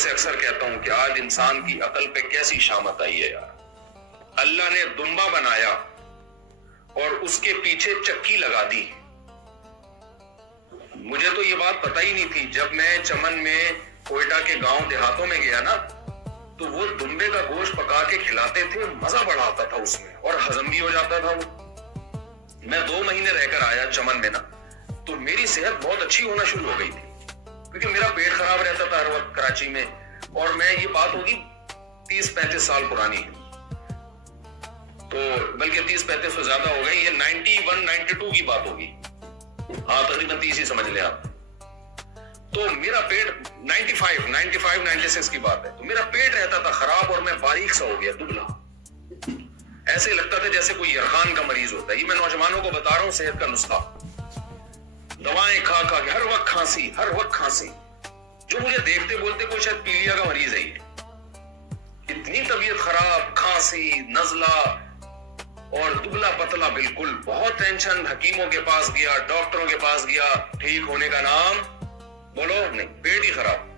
سے اکثر کہتا ہوں کہ آج انسان کی عقل پہ کیسی شامت آئی ہے یار. اللہ نے دمبا بنایا اور اس کے پیچھے چکی لگا دی. مجھے تو یہ بات پتہ ہی نہیں تھی. جب میں چمن میں کوئٹہ کے گاؤں دیہاتوں میں گیا نا تو وہ دمبے کا گوشت پکا کے کھلاتے تھے, مزہ بڑا آتا تھا اس میں اور ہضم بھی ہو جاتا تھا وہ. میں 2 مہینے رہ کر آیا چمن میں نا تو میری صحت بہت اچھی ہونا شروع ہو گئی تھی کیونکہ میرا پیٹ خراب رہتا تھا ہر وقت کراچی میں. اور میں یہ بات ہوگی 30-35 سال پرانی ہے, تو بلکہ 30-35 سے زیادہ ہو گئی. یہ 91-92 کی بات ہوگی, ہاں تقریباً 30 ہی سمجھ لیں آپ. تو میرا پیٹ 95-96 کی بات ہے, تو میرا پیٹ رہتا تھا خراب اور میں باریک سا ہو گیا, دبلا. ایسے لگتا تھا جیسے کوئی یرغان کا مریض ہوتا ہے. یہ میں نوجوانوں کو بتا رہا ہوں صحت کا نسخہ. دوائیں کھا کھا کے ہر وقت کھانسی. جو مجھے دیکھتے بولتے کوئی شاید پیلیا کا مریض ہے. اتنی طبیعت خراب, کھانسی, نزلہ اور دبلا پتلا بالکل. بہت ٹینشن, حکیموں کے پاس گیا, ڈاکٹروں کے پاس گیا, ٹھیک ہونے کا نام بولو نہیں, پیٹ ہی خراب.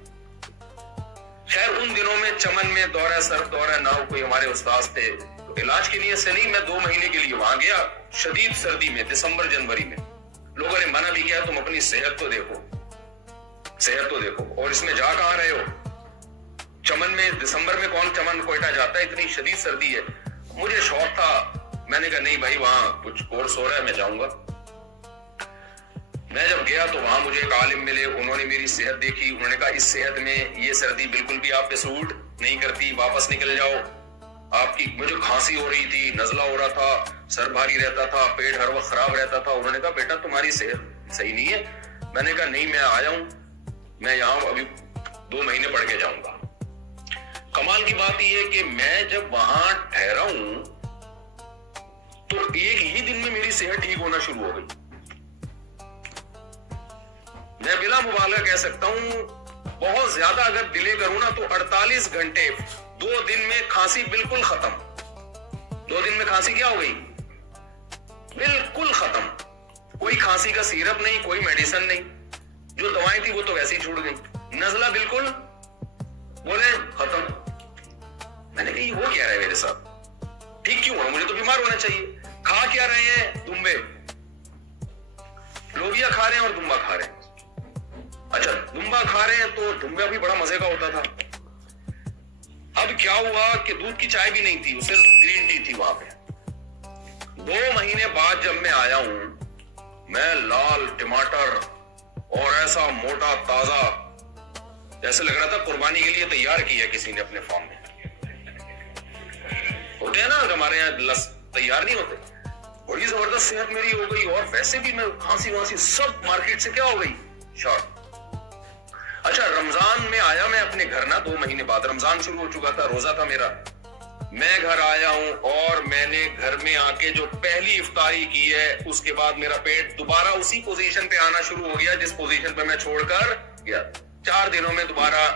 خیر ان دنوں میں چمن میں دورہ سر دورہ ناؤ کوئی ہمارے استاذ تھے, علاج کے لیے سے نہیں, میں 2 مہینے کے لیے وہاں گیا شدید سردی میں, دسمبر جنوری میں. لوگوں نے منع بھی کیا تم اپنی صحت تو دیکھو. اور اس میں جا کہاں رہے ہو چمن میں؟ دسمبر میں کون چمن کوئٹہ جاتا ہے, اتنی شدید سردی ہے. مجھے شوق تھا, میں نے کہا نہیں بھائی وہاں کچھ کورس ہو رہا ہے میں جاؤں گا. میں جب گیا تو وہاں مجھے ایک عالم ملے, انہوں نے میری صحت دیکھی, انہوں نے کہا اس صحت میں یہ سردی بالکل بھی آپ پہ سوٹ نہیں کرتی, واپس نکل جاؤ. آپ کی مجھے کھانسی ہو رہی تھی, نزلہ ہو رہا تھا, سر بھاری رہتا تھا, پیٹ ہر وقت خراب رہتا تھا. انہوں نے کہا بیٹا تمہاری صحت صحیح نہیں ہے. میں نے کہا نہیں میں آیا ہوں, میں یہاں ابھی 2 مہینے پڑھ کے جاؤں گا. کمال کی بات یہ ہے کہ میں جب وہاں ٹھہرا ہوں تو ایک ہی دن میں میری صحت ٹھیک ہونا شروع ہو گئی. میں بلا مبالغہ کہہ سکتا ہوں بہت زیادہ اگر ڈیلے کروں نا تو 48 گھنٹے 2 دن میں کھانسی بالکل ختم. 2 دن میں کھانسی کیا ہو گئی؟ بالکل ختم. کوئی کھانسی کا سیرپ نہیں, کوئی میڈیسن نہیں, جو دوائیں تھی وہ تو ویسے ہی چھوڑ گئی. نزلہ بالکل بولے ختم. میں نے کہا یہ ہو کیا رہا ہے میرے ساتھ, ٹھیک کیوں ہوا؟ مجھے تو بیمار ہونا چاہیے. کھا کیا رہے ہیں؟ دمبے, لوبیا کھا رہے ہیں اور دمبا کھا رہے ہیں. اچھا دمبا کھا رہے ہیں تو دمبا بھی بڑا مزے کا ہوتا تھا. اب کیا ہوا کہ دودھ کی چائے بھی نہیں تھی, صرف گرین ٹی تھی وہاں پہ. 2 مہینے بعد جب میں آیا ہوں, میں لال ٹماٹر اور ایسا موٹا تازہ, جیسے لگ رہا تھا قربانی کے لیے تیار کیا کسی نے اپنے فارم میں. ہوتے ہیں نا ہمارے یہاں تیار نہیں ہوتے. بڑی زبردست صحت میری ہو گئی, اور ویسے بھی میں کھانسی سب مارکیٹ سے کیا ہو گئی شارٹ. اچھا رمضان میں آیا میں اپنے گھر نا 2 مہینے بعد, رمضان شروع ہو چکا تھا, روزہ تھا میرا. میں گھر آیا ہوں اور میں نے گھر میں آ کے جو پہلی افطاری کی ہے اس کے بعد میرا پیٹ دوبارہ اسی پوزیشن پہ آنا شروع ہو گیا جس پوزیشن پہ میں چھوڑ کر گیا. 4 دنوں میں دوبارہ,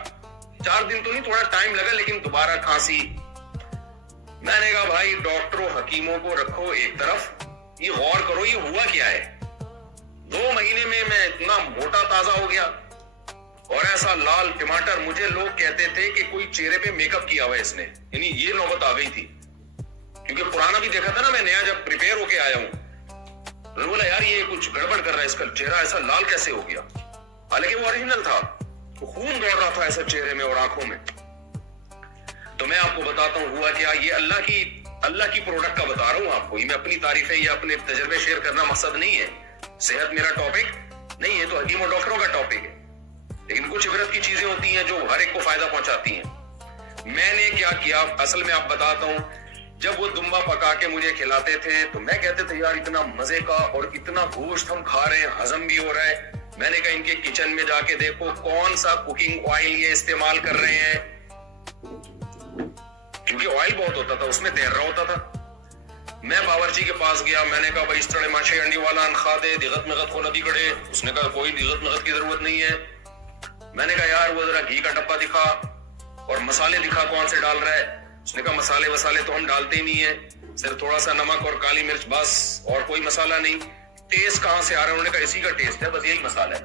4 دن تو نہیں, تھوڑا ٹائم لگا, لیکن دوبارہ کھانسی. میں نے کہا بھائی ڈاکٹروں حکیموں کو رکھو ایک طرف, یہ غور کرو یہ ہوا کیا ہے. 2 مہینے میں اتنا موٹا تازہ ہو گیا اور ایسا لال ٹماٹر. مجھے لوگ کہتے تھے کہ کوئی چہرے پہ میک اپ کیا ہوا ہے اس نے, یعنی یہ نوبت آ گئی تھی کیونکہ پرانا بھی دیکھا تھا نا میں, نیا جب پریپیئر ہو کے آیا ہوں. میں نے بولا یار یہ کچھ گڑبڑ کر رہا ہے, اس کا چہرہ ایسا لال کیسے ہو گیا, حالانکہ وہ اوریجنل تھا, خون دوڑ رہا تھا ایسا چہرے میں اور آنکھوں میں. تو میں آپ کو بتاتا ہوں ہوا کیا. یہ اللہ کی پروڈکٹ کا بتا رہا ہوں آپ کو, یہ میں اپنی تعریفیں یا اپنے تجربے شیئر کرنا مقصد نہیں ہے. صحت میرا ٹاپک نہیں ہے, تو حکیم اور ڈاکٹروں کا ٹاپک ہے, لیکن کچھ عبرت کی چیزیں ہوتی ہیں جو ہر ایک کو فائدہ پہنچاتی ہیں. میں نے کیا کیا اصل میں آپ بتاتا ہوں. جب وہ دمبا پکا کے مجھے کھلاتے تھے تو میں کہتے تھے یار اتنا مزے کا اور اتنا گوشت ہم کھا رہے ہیں, ہضم بھی ہو رہا ہے. میں نے کہا ان کے کچن میں جا کے دیکھو کون سا کوکنگ آئل یہ استعمال کر رہے ہیں, کیونکہ آئل بہت ہوتا تھا, اس میں تیر رہا ہوتا تھا. میں باورچی کے پاس گیا, میں نے کہا بھائی اس طرح ماشے انڈی والا انخا دے, دیغت مغت کو نہ بگڑے. اس نے کہا کوئی دیغت مغت کی ضرورت نہیں ہے. میں نے کہا یار وہ ذرا گھی کا ڈبہ دکھا اور مسالے دکھا کون سے ڈال رہا ہے. اس نے کہا مسالے وسالے تو ہم ڈالتے ہی نہیں ہیں, صرف تھوڑا سا نمک اور کالی مرچ بس, اور کوئی مسالہ نہیں. ٹیسٹ کہاں سے آ رہا ہے؟ انہوں نے کہا اسی کا ٹیسٹ ہے, بس یہی مسالہ ہے.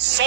100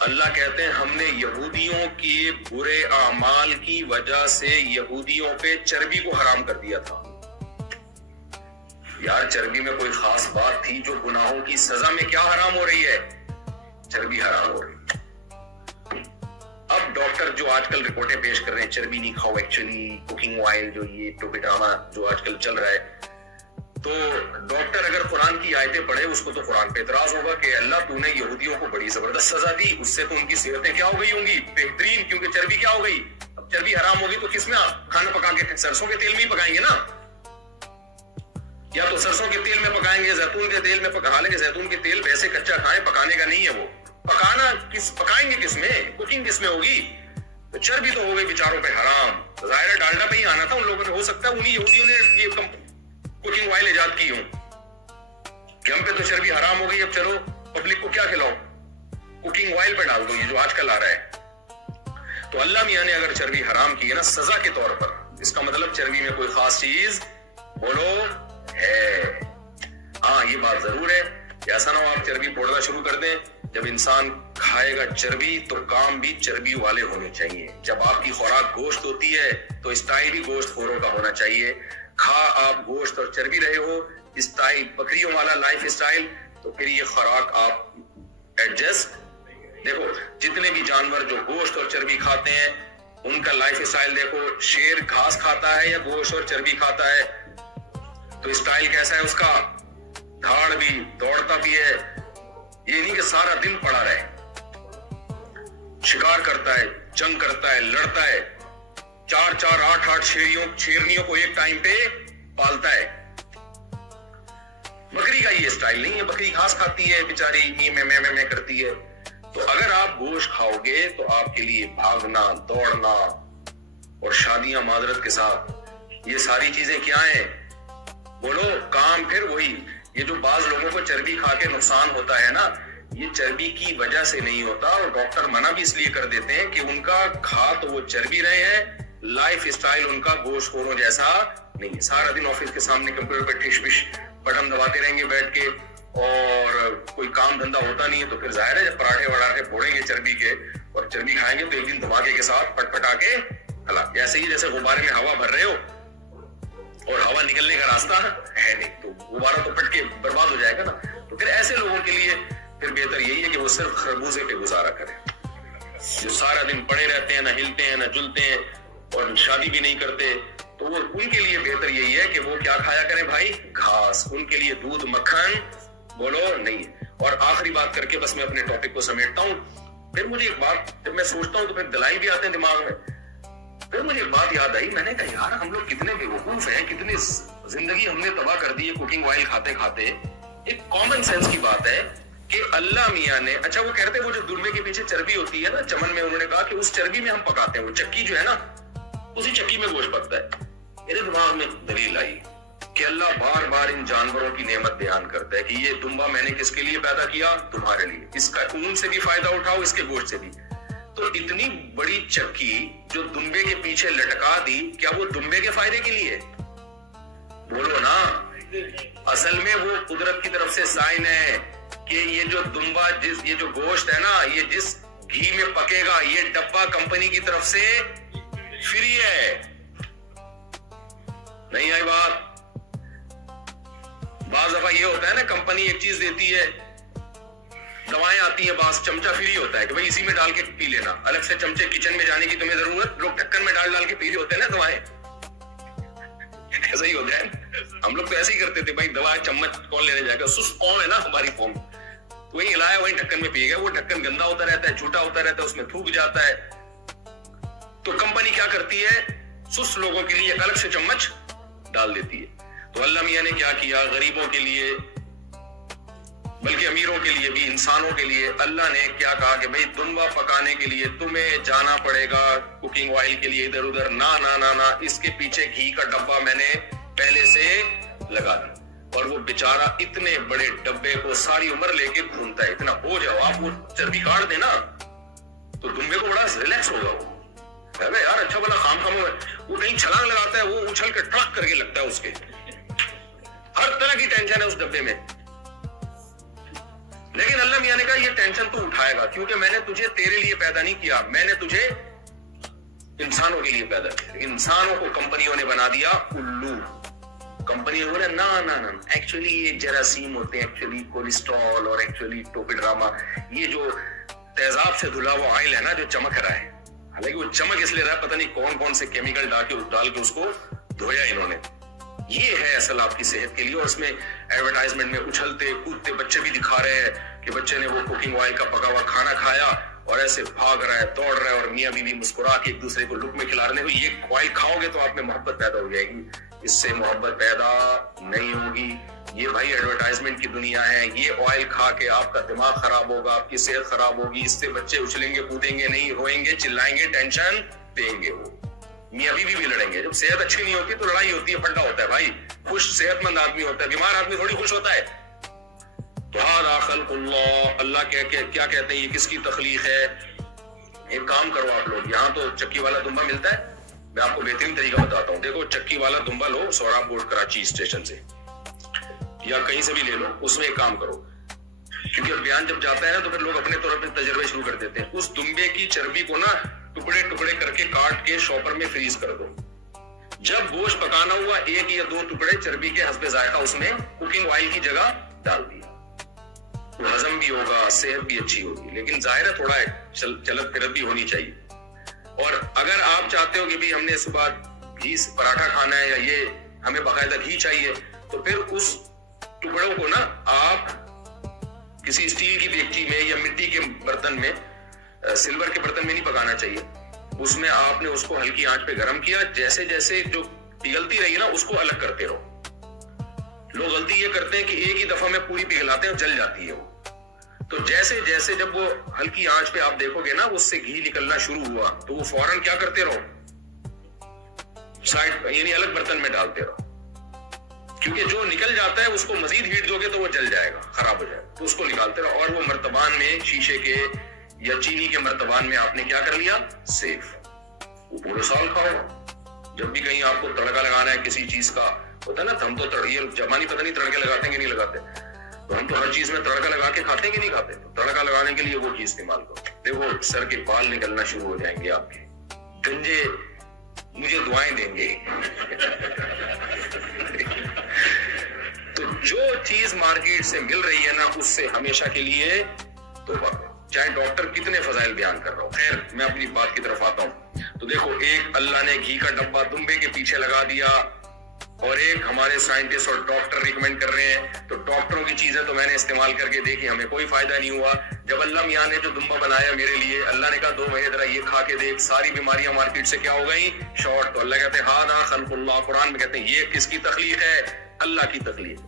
اللہ کہتے ہیں ہم نے یہودیوں کے برے اعمال کی وجہ سے یہودیوں پہ چربی کو حرام کر دیا تھا. یار چربی میں کوئی خاص بات تھی جو گناہوں کی سزا میں کیا حرام ہو رہی ہے؟ چربی حرام ہو رہی ہے. اب ڈاکٹر جو آج کل رپورٹیں پیش کر رہے ہیں چربی نہیں کھاؤ, ایکچولی کوکنگ آئل جو یہ ٹوپی ڈرامہ جو آج کل چل رہا ہے, تو ڈاکٹر اگر قرآن کی آیتیں پڑھے اس کو تو قرآن پہ اعتراض ہوگا کہ اللہ تو نے یہودیوں کو بڑی زبردست سزا دی, اس سے تو ان کی صحتیں کیا ہو گئی ہوں گی؟ بہترین, کیونکہ چربی کیا ہو گئی؟ اب چربی حرام ہوگی تو کس میں کھانا پکا کے سرسوں کے تیل میں ہی پکائیں گے نا, یا تو سرسوں کے تیل میں پکائیں گے, زیتون کے تیل میں پکا لیں گے. زیتون کے تیل ویسے کچا کھائیں, پکانے کا نہیں ہے وہ. پکائیں گے کس میں؟ کوکنگ کس میں ہوگی؟ تو چربی تو ہو گئی بیچاروں پہ حرام. ظاہر ہے ڈالڈا پہ ہی آنا تھا ان لوگوں نے, ہو سکتا ہے انہی یہودیوں نے یہ کوکنگ آئل ایجاد کی ہوں کہ ہم پہ تو چربی حرام ہو گئی, اب چلو پبلک کو کیا کھلاؤ, کوکنگ آئل پہ ڈال دو, یہ جو آج کل آ رہا ہے. تو اللہ میاں نے اگر چربی حرام کی ہے نا سزا کے طور پر, اس کا مطلب چربی میں کوئی خاص چیز بولو ہے. ہاں یہ بات ضرور ہے کہ ایسا نہ ہو آپ چربی پھوڑنا شروع کر دیں. جب انسان کھائے گا چربی تو کام بھی چربی والے ہونے چاہیے. جب آپ کی خوراک گوشت ہوتی ہے تو اسٹائل بھی گوشت خوروں کا ہونا چاہیے. کھا آپ گوشت اور چربی رہے ہو, اسٹائل بکریوں والا لائف اسٹائل, تو پھر یہ خوراک آپ ایڈجسٹ. دیکھو جتنے بھی جانور جو گوشت اور چربی کھاتے ہیں ان کا لائف اسٹائل دیکھو, شیر گھاس کھاتا ہے یا گوشت اور چربی کھاتا ہے, تو اسٹائل کیسا ہے اس کا؟ دھاڑ بھی, دوڑتا بھی ہے, یہ نہیں کہ سارا دن پڑا رہے. شکار کرتا ہے, جنگ کرتا ہے, لڑتا ہے, 4 8 شیرنیوں کو ایک ٹائم پہ پالتا ہے. بکری کا یہ سٹائل نہیں ہے, بکری گھاس کھاتی ہے بیچاری, میں کرتی ہے. تو اگر آپ گوشت کھاؤ گے تو آپ کے لیے بھاگنا, دوڑنا اور شادیاں معذرت کے ساتھ, یہ ساری چیزیں کیا ہیں بولو؟ کام. پھر وہی یہ جو بعض لوگوں کو چربی کھا کے نقصان ہوتا ہے نا, یہ چربی کی وجہ سے نہیں ہوتا, اور ڈاکٹر منع بھی اس لیے کر دیتے ہیں کہ ان کا کھا تو وہ چربی رہے ہیں, لائف اسٹائل ان کا گوشت خوروں جیسا نہیں ہے. سارا دن آفس کے سامنے کمپیوٹر پہ ٹھش پش بٹن دباتے رہیں گے بیٹھ کے, اور کوئی کام دھندا ہوتا نہیں ہے. تو پھر ظاہر ہے جب پراٹھے وڑاٹھے پھوڑیں گے چربی کے اور چربی کھائیں گے تو ایک دن دھماکے کے ساتھ پٹ پٹا کے ہلاک. جیسے ہی جیسے غبارے میں ہوا بھر رہے ہو اور ہوا نکلنے کا راستہ ہے نہیں, تو غبارہ تو پٹ کے برباد ہو جائے گا نا. تو پھر ایسے لوگوں کے لیے پھر بہتر یہی ہے کہ وہ صرف خربوزے پہ گزارا کریں, جو سارا دن پڑے رہتے ہیں, نہ ہلتے ہیں نہ جلتے ہیں اور شادی بھی نہیں کرتے. تو وہ ان کے لیے بہتر یہی ہے کہ وہ کیا کھایا کریں بھائی؟ گھاس. ان کے لیے دودھ مکھن بولو نہیں. اور آخری بات کر کے بس میں اپنے ٹاپک کو سمیٹتا ہوں. پھر مجھے ایک بات جب میں سوچتا ہوں تو پھر دلائل بھی آتے ہیں دماغ میں. پھر مجھے ایک بات یاد آئی, میں نے کہا یار ہم لوگ کتنے بیوقوف ہیں, کتنی زندگی ہم نے تباہ کر دی ہے کوکنگ آئل کھاتے کھاتے. ایک کامن سینس کی بات ہے کہ اللہ میاں نے, اچھا وہ کہتے ہیں وہ جو دلبے کے پیچھے چربی ہوتی ہے نا چمن میں, انہوں نے کہا کہ اس چربی میں ہم پکاتے ہیں, وہ چکی جو ہے نا اسی چکی میں گوشت پکتا ہے. میرے دماغ میں دلیل آئی کہ اللہ بار بار ان جانوروں کی نعمت بیان کرتا ہے کہ یہ دمبا میں نے کس کے لیے پیدا کیا؟ تمہارے لیے. اس کا اون سے بھی فائدہ اٹھاؤ, اس کے گوشت سے بھی. تو اتنی بڑی چکی جو دمبے کے پیچھے لٹکا دی, کیا وہ دمبے کے فائدے کے لیے؟ بولو نا. اصل میں وہ قدرت کی طرف سے سائن ہے کہ یہ جو دمبا یہ جو گوشت ہے نا, یہ جس گھی میں پکے گا, یہ ڈبہ کمپنی کی طرف سے فری ہے. نہیں آئی بات؟ بعض دفعہ یہ ہوتا ہے نا, کمپنی ایک چیز دیتی ہے, دوائیں آتی ہیں, بعض چمچہ فری ہوتا ہے کہ بھائی اسی میں ڈال کے پی لینا, الگ سے چمچے کچن میں جانے کی تمہیں ضرورت, لوگ ڈھکن میں ڈال کے پی رہے ہوتے ہیں نا دوائیں. ایسا ہی ہوتا ہے, ہم لوگ تو ایسے ہی کرتے تھے بھائی, دوا چمچ کون لینے جائے گا, سست قوم ہے نا ہماری قوم, وہی ہلایا وہی ڈھکن میں پی گیا. وہ ڈھکن گندا ہوتا رہتا ہے, جھوٹا ہوتا رہتا ہے, اس میں تھوک جاتا ہے. تو کمپنی کیا کرتی ہے, سست لوگوں کے لیے الگ سے چمچ ڈال دیتی ہے. تو اللہ میاں نے کیا کیا, غریبوں کے لیے بلکہ امیروں کے لیے بھی, انسانوں کے لیے اللہ نے کیا کہا کہ بھئی دمبا پکانے کے لیے تمہیں جانا پڑے گا کوکنگ آئل کے لیے ادھر ادھر, نہ اس کے پیچھے گھی کا ڈبہ میں نے پہلے سے لگا دیا. اور وہ بیچارہ اتنے بڑے ڈبے کو ساری عمر لے کے گھومتا ہے. اتنا ہو جاؤ آپ, وہ چربی کاٹ دینا تو دمبے کو بڑا ریلیکس ہوگا. وہ یار اچھا بلا خام ہے, وہ کہیں چھلانگ لگاتا ہے, وہ اچھل کے ٹرک کر کے لگتا ہے, اس کے ہر طرح کی ٹینشن ہے اس ڈبے میں. لیکن اللہ میاں نے کہا یہ ٹینشن تو اٹھائے گا کیونکہ میں نے تجھے تیرے لیے پیدا نہیں کیا, میں نے تجھے انسانوں کے لیے پیدا کیا. انسانوں کو کمپنیوں نے بنا دیا الو. کمپنی بولے نا ایکچولی یہ جراثیم ہوتے ہیں, ایکچولی کولیسٹرول اور ایکچولی ٹوپیڈراما, یہ جو تیزاب سے دھلا وہ آئل ہے نا جو چمک رہا ہے, حالانکہ وہ چمک اس لیے رہا پتہ نہیں کون کون سے کیمیکل ڈال کے اس کو دھویا انہوں نے. یہ ہے اصل آپ کی صحت کے لیے. اور اس میں ایڈورٹائزمنٹ میں اچھلتے کودتے بچے بھی دکھا رہے ہیں کہ بچے نے وہ کوکنگ آئل کا پکا ہوا کھانا کھایا اور ایسے بھاگ رہا ہے, دوڑ رہا ہے, اور میاں بیوی مسکرا کے ایک دوسرے کو لقمے کھلا رہے ہیں. یہ آئل کھاؤ گے تو آپ میں محبت پیدا ہو جائے گی. اس سے محبت پیدا نہیں ہوگی. یہ بھائی ایڈورٹائزمنٹ کی دنیا ہے. یہ آئل کھا کے آپ کا دماغ خراب ہوگا, آپ کی صحت خراب ہوگی. اس سے بچے اچھلیں گے, کودیں گے نہیں, روئیں گے, چلائیں گے, ٹینشن دیں گے. وہ میاں بیوی بھی لڑیں گے. جب صحت اچھی نہیں ہوتی تو لڑائی ہوتی ہے, پھڈا ہوتا ہے بھائی. خوش صحت مند آدمی ہوتا ہے, بیمار آدمی تھوڑی خوش ہوتا ہے. تو ھذا خلق اللہ, اللہ کیا کہتے ہیں, یہ کس کی تخلیق ہے. ایک کام کرو آپ لوگ, یہاں تو چکی والا دمبا ملتا ہے, میں آپ کو بہترین طریقہ بتاتا ہوں. دیکھو چکی والا دمبا لو سوراب بورڈ کراچی اسٹیشن سے یا کہیں سے بھی لے لو, اس میں ایک کام کرو, کیونکہ بیان جب جاتا ہے نا تو پھر لوگ اپنے طور پہ تجربے شروع کر دیتے ہیں. اس دمبے کی چربی کو نا ٹکڑے ٹکڑے کر کے کاٹ کے شاپر میں فریز کر دو. جب گوشت پکانا ہوا 1 یا 2 ٹکڑے چربی کے حسب ذائقہ اس میں کوکنگ آئل کی جگہ ڈال دیا. ہضم بھی ہوگا, صحت بھی اچھی ہوگی. لیکن ظاہر ہے تھوڑا چلت پھرت بھی ہونی چاہیے. اور اگر آپ چاہتے ہو کہ بھی ہم نے صبح گھی پراٹھا کھانا ہے یا یہ ہمیں باقاعدہ گھی چاہیے, تو پھر اس ٹکڑوں کو نا آپ کسی اسٹیل کی دیگچی میں یا مٹی کے برتن میں, سلور کے برتن میں نہیں پکانا چاہیے. اس میں آپ نے اس کو ہلکی آنچ پہ گرم کیا, جیسے جیسے جو پگھلتی رہی نا اس کو الگ کرتے رہو. لوگ غلطی یہ کرتے ہیں کہ ایک ہی دفعہ میں پوری پگھلاتے ہیں اور جل جاتی ہے وہ. تو جیسے جیسے جب وہ ہلکی آنچ پہ آپ دیکھو گے نا اس سے گھی نکلنا شروع ہوا تو وہ فوراً کیا کرتے رہو, سائڈ یعنی الگ برتن میں ڈالتے رہو. کیونکہ جو نکل جاتا ہے اس کو مزید ہیٹ دو گے تو وہ جل جائے گا, خراب ہو جائے گا. تو اس کو نکالتے رہو. اور وہ مرتبان میں شیشے کے یا چینی کے مرتبان میں آپ نے کیا کر لیا, سیف. وہ پورے سال کھاؤ. جب بھی کہیں آپ کو تڑکا لگانا ہے کسی چیز کا, ہوتا ہے نا, ہم تو یہ جوانی پتہ نہیں تڑکے لگاتے ہیں کہ نہیں لگاتے, تو ہم تو ہر چیز میں تڑکا لگا کے کھاتے ہیں کہ نہیں کھاتے. تو تڑکا لگانے کے لیے وہ چیز استعمال کرو. دیکھو سر کے بال نکلنا شروع ہو جائیں گے آپ کے, گنجے مجھے دعائیں دیں گے. تو جو چیز مارکیٹ سے مل رہی ہے نا اس سے ہمیشہ کے لیے توبہ کرو, چاہے ڈاکٹر کتنے فضائل بیان کر رہا ہو. خیر میں اپنی بات کی طرف آتا ہوں. تو دیکھو ایک اللہ نے گھی کا ڈبہ دمبے کے پیچھے لگا دیا, اور ایک ہمارے سائنٹسٹ اور ڈاکٹر ریکمینڈ کر رہے ہیں. تو ڈاکٹروں کی چیزیں تو میں نے استعمال کر کے دیکھی, ہمیں کوئی فائدہ نہیں ہوا. جب اللہ میاں نے جو دمبا بنایا میرے لیے, اللہ نے کہا 2 مہینے ذرا یہ کھا کے دیکھ, ساری بیماریاں مارکیٹ سے کیا ہو گئی, شارٹ. تو اللہ کہتے ہیں ھذا خلق اللہ, قرآن میں کہتے ہیں یہ کس کی تخلیق ہے, اللہ کی تخلیق.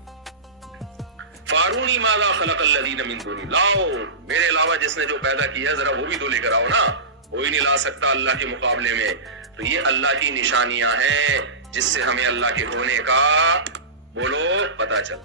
فارونی ماذا خلق الذین من دونی, لاؤ میرے علاوہ جس نے جو پیدا کیا ذرا وہ بھی تو لے کر آؤ نا. کوئی نہیں لا سکتا اللہ کے مقابلے میں. تو یہ اللہ کی نشانیاں ہیں جس سے ہمیں اللہ کے ہونے کا بولو پتہ چل.